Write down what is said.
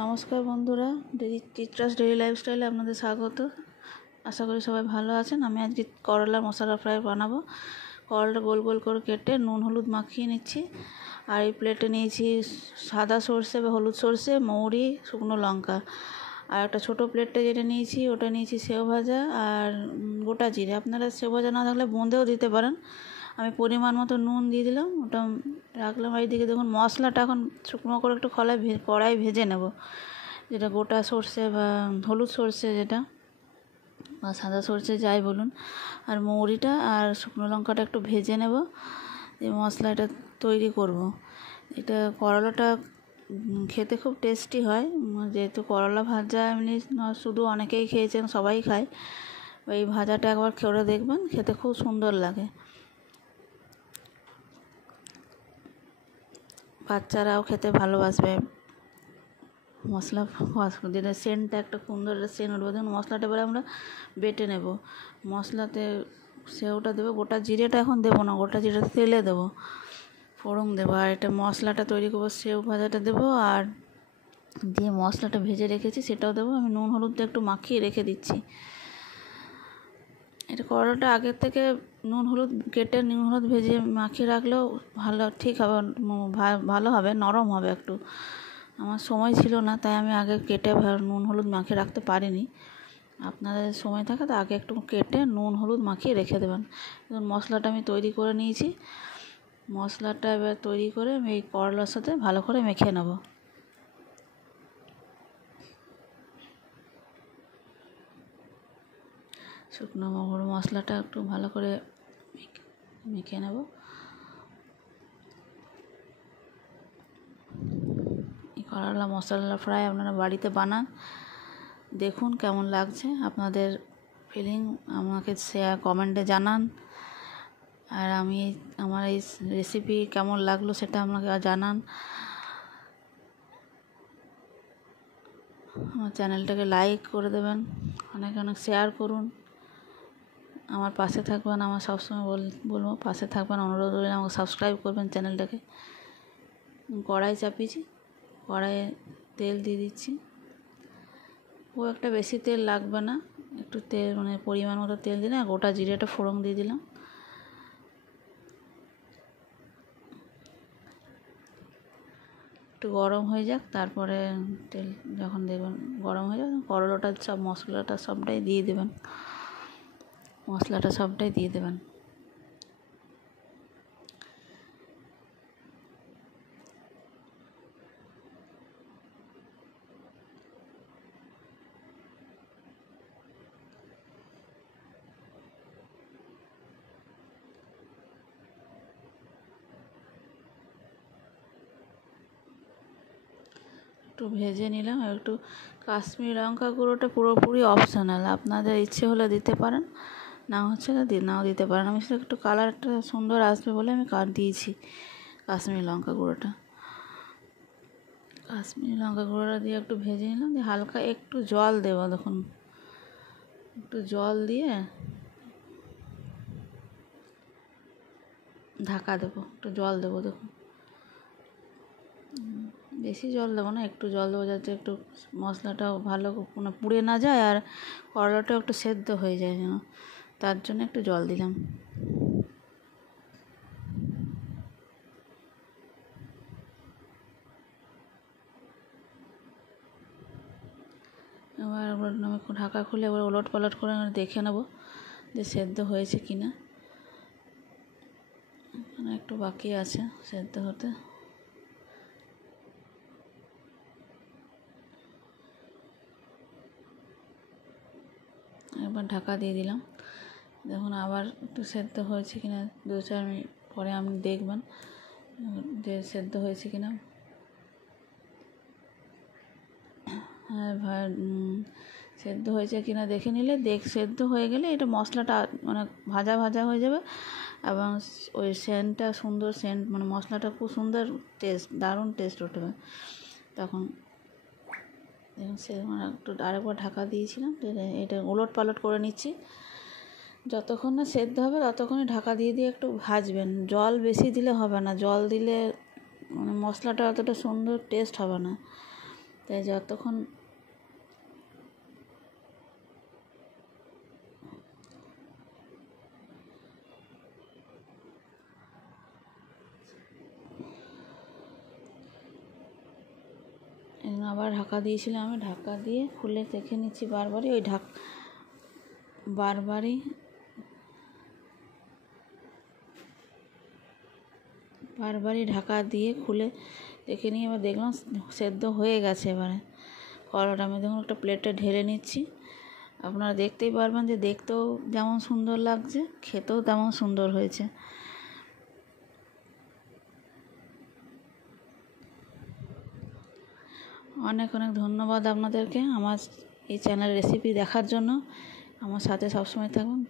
নমস্কার বন্ধুরা, চিত্রাস ডেইলি লাইফস্টাইলে আপনাদের স্বাগত। আশা করি সবাই ভালো আছেন। আমি আজকে করলার মশলা ফ্রাই বানাবো। করলাটা গোল গোল করে কেটে নুন হলুদ মাখিয়ে নিচ্ছি। আর এই প্লেটে নিয়েছি সাদা সর্ষে বা হলুদ সর্ষে, মৌরি, শুকনো লঙ্কা। আর একটা ছোটো প্লেটটা যেটা নিয়েছি ওটা নিয়েছি সেও ভাজা আর গোটা জিরে। আপনারা সেও ভাজা না থাকলে বোঁদেও দিতে পারেন। আমি পরিমাণ মতো নুন দিয়ে দিলাম, ওটা রাখলাম। এইদিকে দেখুন মশলাটা এখন শুকনো করে একটু কড়াই ভেজে নেব, যেটা গোটা সর্ষে বা হলুদ সর্ষে যেটা বা সাদা সর্ষে যাই বলুন, আর মৌরিটা আর শুকনো লঙ্কাটা একটু ভেজে নেব। এই মশলাটা তৈরি করব। এটা করলাটা খেতে খুব টেস্টি হয়, যেহেতু করলা ভাজা এমনি শুধু অনেকেই খেয়েছেন, সবাই খায়। এই ভাজাটা একবার করে দেখবেন, খেতে খুব সুন্দর লাগে। বাচ্চারাও খেতে ভালোবাসবে। মশলা যেটা সেন্টটা একটা সুন্দর সেন্ট উঠবে। দেখুন মশলাটা এবারে আমরা বেটে নেব। মশলাতে সেওটা দেবো, গোটা জিরেটা এখন দেবো না, গোটা জিরেটা তেলে দেবো, ফোড়ন দেবো। আর এটা মশলাটা তৈরি করবো, সেও ভাজাটা দেবো আর দিয়ে মশলাটা ভেজে রেখেছি সেটাও দেবো। আমি নুন হলুদ দিয়ে একটু মাখিয়ে রেখে দিচ্ছি। এটা করলাটা আগের থেকে নুন হলুদ কেটে নুন হলুদ ভেজে মাখিয়ে রাখলেও ঠিক হবে, ভালো হবে, নরম হবে একটু। আমার সময় ছিল না, তাই আমি আগে কেটে নুন হলুদ মাখিয়ে রাখতে পারিনি। আপনাদের সময় থাকে তো আগে একটু কেটে নুন হলুদ মাখিয়ে রেখে দেবেন। মশলাটা আমি তৈরি করে নিয়েছি। মশলাটা এবার তৈরি করে আমি এই করলার সাথে ভালো করে মেখে নেব। শুকনো মশলাটা একটু ভালো করে মেখে নেব। করলা মশলা ফ্রাই আপনারা বাড়িতে বানান, দেখুন কেমন লাগছে। আপনাদের ফিলিং আমাকে কমেন্টে জানান। আর আমার এই রেসিপি কেমন লাগলো সেটা আমাকে জানান। আমার চ্যানেলটাকে লাইক করে দেবেন, অনেক অনেক শেয়ার করুন। আমার পাশে থাকবেন, আমার সবসময় বলবো পাশে থাকবেন, অনুরোধ করবেন। আমাকে সাবস্ক্রাইব করবেন চ্যানেলটাকে। কড়াই চাপিয়েছি, কড়াইয়ে তেল দিয়ে দিচ্ছি। খুব একটা বেশি তেল লাগবে না, একটু তেল পরিমাণ মতো তেল দিলাম। গোটা জিরেটা ফোড়ন দিয়ে দিলাম। একটু গরম হয়ে যাক, তারপরে তেল যখন দেখবেন গরম হয়ে যাক, করলাটা সব মশলাটা সবটাই দিয়ে দেবেন। একটু ভেজে নিলাম। একটু কাশ্মীরি লঙ্কা গুঁড়োটা পুরোপুরি অপশনাল, আপনাদের ইচ্ছে হলে দিতে পারেন, না হচ্ছে নাও দিতে পারেন। আমি সেটা একটু কালারটা সুন্দর আসবে বলে আমি দিয়েছি কাশ্মীরি লঙ্কা গুঁড়োটা। কাশ্মীরি লঙ্কা গুঁড়োটা দিয়ে একটু ভেজে নিলাম, দিয়ে হালকা একটু জল দেবো। দেখুন একটু জল দিয়ে ঢাকা দেবো, একটু জল দেবো। দেখুন বেশি জল দেবো না, একটু জল দেবো, যাতে একটু মশলাটাও ভালো পুড়ে না যায় আর করলাটাও একটু সেদ্ধ হয়ে যায় যেন, তার জন্য একটু জল দিলাম। এবার আমি ঢাকা খুলে এবার ওলট পালট করে দেখে নেবো যে সেদ্ধ হয়েছে কি না। একটু বাকি আছে সেদ্ধ হতে। একবার ঢাকা দিয়ে দিলাম, দেখুন আবার একটু সেদ্ধ হয়েছে কিনা। 2-4 মিনিট পরে আপনি দেখবেন যে সেদ্ধ হয়েছে কিনা। সেদ্ধ হয়েছে কিনা দেখে নিলে, সেদ্ধ হয়ে গেলে এটা মশলাটা ভাজা ভাজা হয়ে যাবে এবং ওই সেন্টটা সুন্দর সেন্ট, মশলাটা খুব সুন্দর টেস্ট, দারুণ টেস্ট উঠবে তখন। দেখুন একটু আরেকবার ঢাকা দিয়েছিলাম, এটা ওলট পালট করে নিচ্ছি। যতক্ষণ না সেদ্ধ হবে ততক্ষণই ঢাকা দিয়ে একটু ভাজবেন। জল বেশি দিলে হবে না, জল দিলে মশলাটা অতটা সুন্দর টেস্ট হবে না। তাই যতক্ষণ আবার ঢাকা দিয়েছিলাম, আমি ঢাকা দিয়ে খুলে দেখে নিচ্ছি বারবারই, ওই বারবারই ঢাকা দিয়ে খুলে দেখে নিয়ে এবার দেখলাম সেদ্ধ হয়ে গেছে। এবারে করলাটা আমি দেখুন একটা প্লেটে ঢেলে নিচ্ছি। আপনারা দেখতেই পারবেন যে দেখতেও যেমন সুন্দর লাগছে, খেতেও তেমন সুন্দর হয়েছে। অনেক অনেক ধন্যবাদ আপনাদেরকে আমার এই চ্যানেল রেসিপি দেখার জন্য। আমার সাথে সবসময় থাকুন।